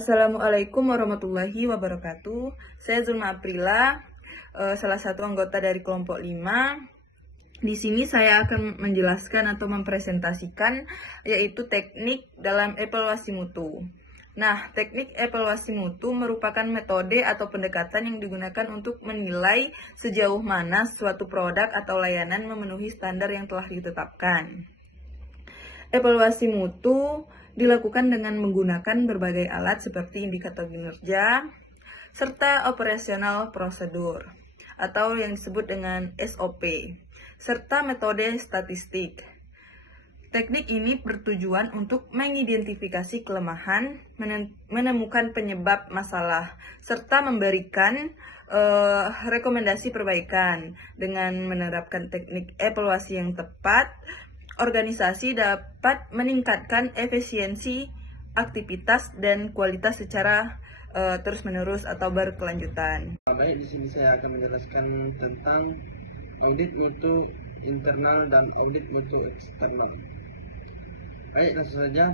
Assalamualaikum warahmatullahi wabarakatuh. Saya Zulma Aprila, salah satu anggota dari kelompok 5. Di sini saya akan menjelaskan atau mempresentasikan yaitu teknik dalam evaluasi mutu. Nah, teknik evaluasi mutu merupakan metode atau pendekatan yang digunakan untuk menilai sejauh mana suatu produk atau layanan memenuhi standar yang telah ditetapkan. Evaluasi mutu dilakukan dengan menggunakan berbagai alat seperti indikator kinerja, serta operasional prosedur, atau yang disebut dengan SOP, serta metode statistik. Teknik ini bertujuan untuk mengidentifikasi kelemahan, menemukan penyebab masalah, serta memberikan rekomendasi perbaikan. Dengan menerapkan teknik evaluasi yang tepat, organisasi dapat meningkatkan efisiensi aktivitas dan kualitas secara terus-menerus atau berkelanjutan. Baik, di sini saya akan menjelaskan tentang audit mutu internal dan audit mutu eksternal. Baik, langsung saja.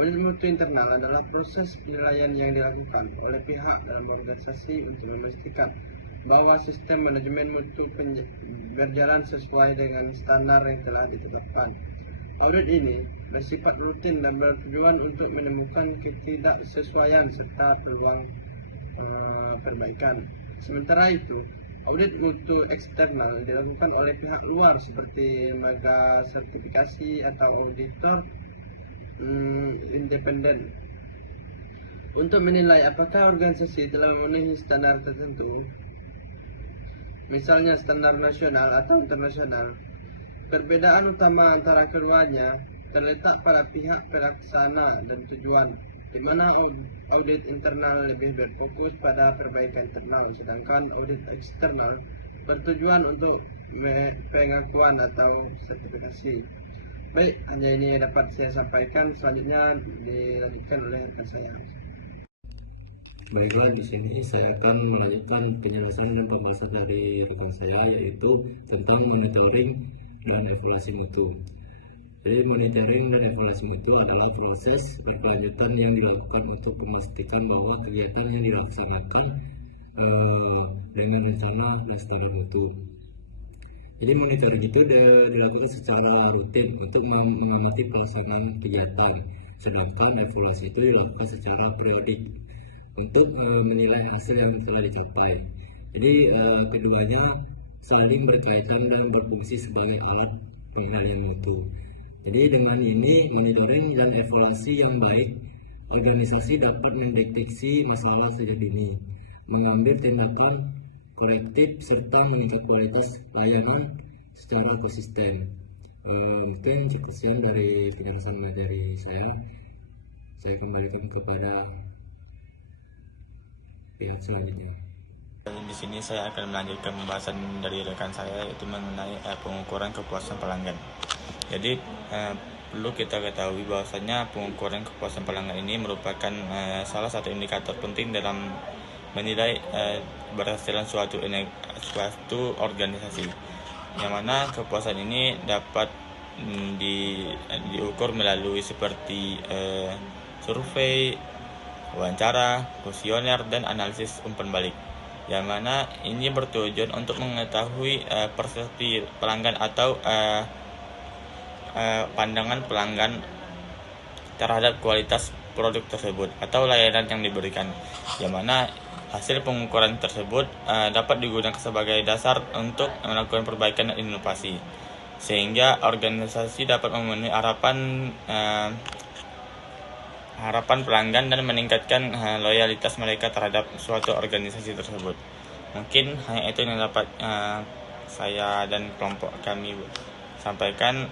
Audit mutu internal adalah proses penilaian yang dilakukan oleh pihak dalam organisasi untuk memastikan bahwa sistem manajemen mutu berjalan sesuai dengan standar yang telah ditetapkan. Audit ini bersifat rutin dan bertujuan untuk menemukan ketidaksesuaian serta peluang perbaikan. Sementara itu, audit mutu eksternal dilakukan oleh pihak luar seperti lembaga sertifikasi atau auditor independen untuk menilai apakah organisasi telah memenuhi standar tertentu, misalnya standar nasional atau internasional. Perbedaan utama antara keduanya terletak pada pihak pelaksana dan tujuan, di mana audit internal lebih berfokus pada perbaikan internal, sedangkan audit eksternal bertujuan untuk pengakuan atau sertifikasi. Baik, hanya ini yang dapat saya sampaikan. Selanjutnya dilanjutkan oleh rekan saya. Baiklah, di sini saya akan melanjutkan penjelasan dan pembahasan dari rekan saya, yaitu tentang monitoring dan evaluasi mutu. Jadi monitoring dan evaluasi mutu adalah proses berkelanjutan yang dilakukan untuk memastikan bahwa kegiatan yang dilaksanakan dengan rencana dan standar mutu. Jadi monitoring itu dilakukan secara rutin untuk mengamati pelaksanaan kegiatan, sedangkan evaluasi itu dilakukan secara periodik untuk menilai hasil yang telah dicapai. Jadi keduanya saling berkaitan dan berfungsi sebagai alat pengendalian mutu. Jadi dengan ini, monitoring dan evaluasi yang baik, organisasi dapat mendeteksi masalah sejak dini, mengambil tindakan korektif, serta meningkatkan kualitas layanan secara konsisten. Mungkin sekian dari penjelasan dari saya. Saya kembalikan kepada pihak selanjutnya. Di sini saya akan melanjutkan pembahasan dari rekan saya, yaitu mengenai pengukuran kepuasan pelanggan. Jadi perlu kita ketahui bahwasanya pengukuran kepuasan pelanggan ini merupakan salah satu indikator penting dalam menilai keberhasilan suatu organisasi, yang mana kepuasan ini dapat diukur melalui seperti survei, wawancara, kuesioner, dan analisis umpan balik, yang mana ini bertujuan untuk mengetahui persepsi pelanggan atau pandangan pelanggan terhadap kualitas produk tersebut atau layanan yang diberikan, yang mana hasil pengukuran tersebut dapat digunakan sebagai dasar untuk melakukan perbaikan dan inovasi, sehingga organisasi dapat memenuhi harapan pelanggan dan meningkatkan loyalitas mereka terhadap suatu organisasi tersebut. Mungkin hanya itu yang dapat saya dan kelompok kami sampaikan.